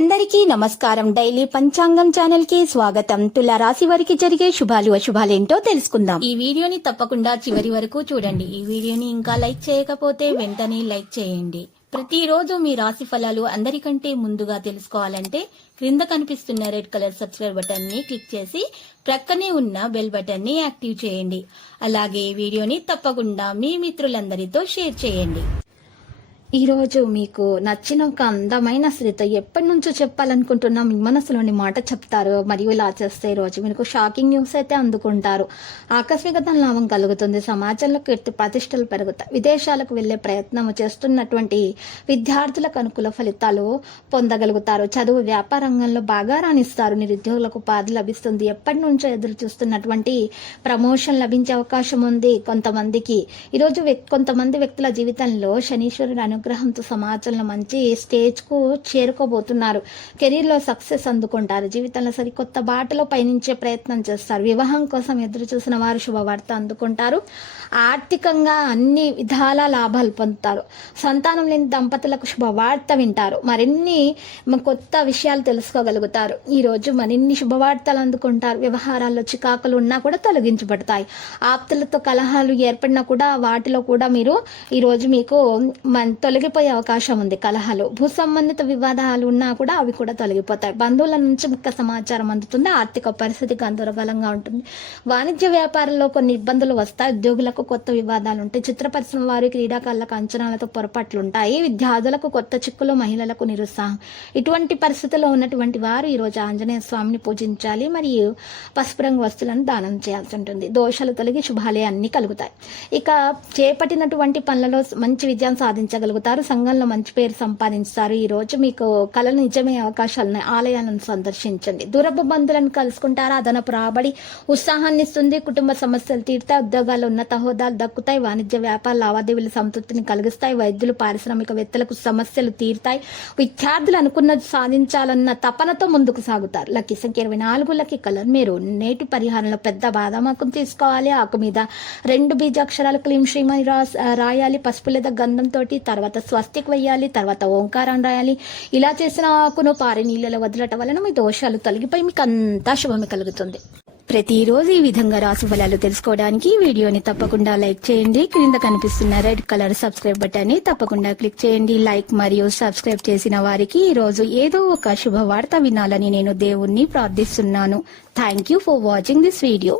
అందరికీ నమస్కారం. డైలీ పంచాంగం ఛానల్ కి స్వాగతం. తుల రాశి వారికి జరిగే శుభాలు అశుభాలేంటో తెలుసుకుందాం. ఈ వీడియోని తప్పకుండా చివరి వరకు చూడండి. ఈ వీడియోని ఇంకా లైక్ చేయకపోతే వెంటనే లైక్ చేయండి. ప్రతిరోజు మీ రాశి ఫలాలు అందరికంటే ముందుగా తెలుసుకోవాలంటే క్రింద కనిపిస్తున్న రెడ్ కలర్ సబ్స్క్రైబ్ బటన్ ని క్లిక్ చేసి ప్రక్కనే ఉన్న బెల్ బటన్ ని యాక్టివ్ చేయండి. అలాగే ఈ వీడియోని తప్పకుండా మీ మిత్రులందరితో షేర్ చేయండి. ఈరోజు మీకు నచ్చిన ఒక అందమైన స్త్రీతో ఎప్పటి నుంచో చెప్పాలనుకుంటున్నా మీ మనసులోని మాట చెప్తారు. మరియు ఇలా చేస్తే ఈరోజు మీకు షాకింగ్ న్యూస్ అయితే అందుకుంటారు. ఆకస్మిక లాభం కలుగుతుంది. సమాజంలో కీర్తి ప్రతిష్టలు పెరుగుతాయి. విదేశాలకు వెళ్లే ప్రయత్నం చేస్తున్నటువంటి విద్యార్థులకు అనుకూల ఫలితాలు పొందగలుగుతారు. చదువు వ్యాపార రంగంలో బాగా రాణిస్తారు. నిరుద్యోగులకు ఉపాధి లభిస్తుంది. ఎప్పటి నుంచో ఎదురు చూస్తున్నటువంటి ప్రమోషన్ లభించే అవకాశం ఉంది. కొంతమందికి ఈరోజు కొంతమంది వ్యక్తుల జీవితంలో శనీశ్వరుడు అనుగ్రహంతో సమాజంలో మంచి స్టేజ్ కు చేరుకోబోతున్నారు. కెరీర్ లో సక్సెస్ అందుకుంటారు. జీవితంలో సరికొత్త బాటలో పయనించే ప్రయత్నం చేస్తారు. వివాహం కోసం ఎదురు చూసిన వారు శుభవార్త అందుకుంటారు. ఆర్థికంగా అన్ని విధాల లాభాలు పొందుతారు. సంతానం లేని దంపతులకు శుభవార్త వింటారు. మరిన్ని కొత్త విషయాలు తెలుసుకోగలుగుతారు. ఈ రోజు మరిన్ని శుభవార్తలు అందుకుంటారు. వ్యవహారాల్లో చికాకులు ఉన్నా కూడా తొలగించబడతాయి. ఆప్తులతో కలహాలు ఏర్పడినా కూడా వాటిలో కూడా మీరు ఈ రోజు మీకు తొలగిపోయే అవకాశం ఉంది. కలహాలు, భూ సంబంధిత వివాదాలు ఉన్నా కూడా అవి కూడా తొలగిపోతాయి. బంధువుల నుంచి ముఖ్య సమాచారం అందుతుంది. ఆర్థిక పరిస్థితి గందరగోళంగా ఉంటుంది. వాణిజ్య వ్యాపారంలో కొన్ని ఇబ్బందులు వస్తాయి. ఉద్యోగులకు కొత్త వివాదాలు ఉంటాయి. చిత్ర పరిశ్రమ వారి క్రీడాకారులకు అంచనాలతో పొరపాట్లు ఉంటాయి. విద్యార్థులకు కొత్త చిక్కులు, మహిళలకు నిరుత్సాహం. ఇటువంటి పరిస్థితుల్లో ఉన్నటువంటి వారు ఈ రోజు ఆంజనేయ స్వామిని పూజించాలి. మరియు పసుపు రంగు వస్తువులను దానం చేయాల్సి ఉంటుంది. దోషాలు తొలగి శుభాలే అన్ని కలుగుతాయి. ఇక చేపట్టినటువంటి పనులలో మంచి విజయం సాధించగలుగుతారు. సంఘంలో మంచి పేరు సంపాదించుతారు. ఈ రోజు మీకు కళలు నిజమయ్యే అవకాశాలున్నాయి. ఆలయాలను సందర్శించండి. దూరపు బంధువులను కలుసుకుంటారా. అదనపు రాబడి ఉత్సాహాన్ని ఇస్తుంది. కుటుంబ సమస్యలు తీరుతాయి. ఉద్యోగాల్లో ఉన్నత హోదాలు దక్కుతాయి. వాణిజ్య వ్యాపార లావాదేవీల సంతృప్తిని కలిగిస్తాయి. వైద్యులు, పారిశ్రామికవేత్తలకు సమస్యలు తీరుతాయి. విద్యార్థులు అనుకున్నది సాధించాలన్న తపనతో ముందుకు సాగుతారు. లక్కీ సంఖ్య 24. లక్కీ కలర్ మీరు నేటి పరిహారంలో పెద్ద బాదం ఆకును తీసుకోవాలి. ఆకు మీద 2 బీజాక్షరాలు క్లీం శ్రీమని రాయాలి. పసుపు లేదా గంధంతో. తర్వాత స్వస్తిక్ వేయాలి. తర్వాత ఓంకారం రాయాలి. ఇలా చేసిన ఆకును పారే నీళ్ళలో వదలటం వలన మీ దోషాలు తొలగిపోయి మీకు అంతా శుభమే కలుగుతుంది. ప్రతిరోజు ఈ విధంగా రాశి ఫలాలు తెలుసుకోవడానికి వీడియోని తప్పకుండా లైక్ చేయండి. క్రింద కనిపిస్తున్న రెడ్ కలర్ సబ్స్క్రైబ్ బటన్ ని తప్పకుండా క్లిక్ చేయండి. లైక్ మరియు సబ్స్క్రైబ్ చేసిన వారికి ఈ రోజు ఏదో ఒక శుభవార్త వినాలని నేను దేవుణ్ణి ప్రార్థిస్తున్నాను. Thank you for watching this video.